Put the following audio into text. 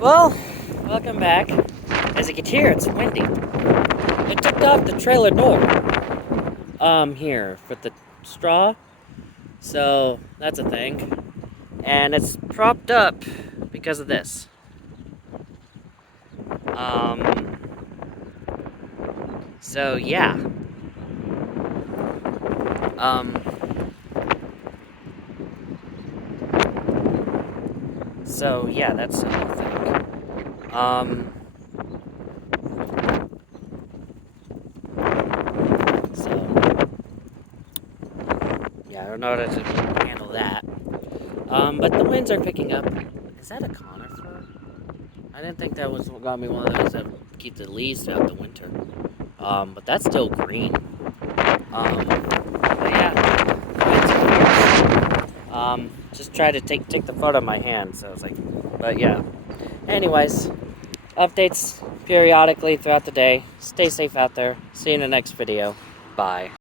Well, welcome back. As you can hear, it's windy. I took off the trailer door. Here, with the straw. So, that's a thing. And it's propped up because of this. So yeah. So yeah, that's the whole thing. So yeah, I don't know how to handle that. But the winds are picking up. Is that a conifer? I didn't think that was gonna be one of those that keep the leaves throughout the winter. But that's still green. But yeah, just try to take the photo of my hand, so it's like, but yeah. Anyways, updates periodically throughout the day. Stay safe out there. See you in the next video. Bye.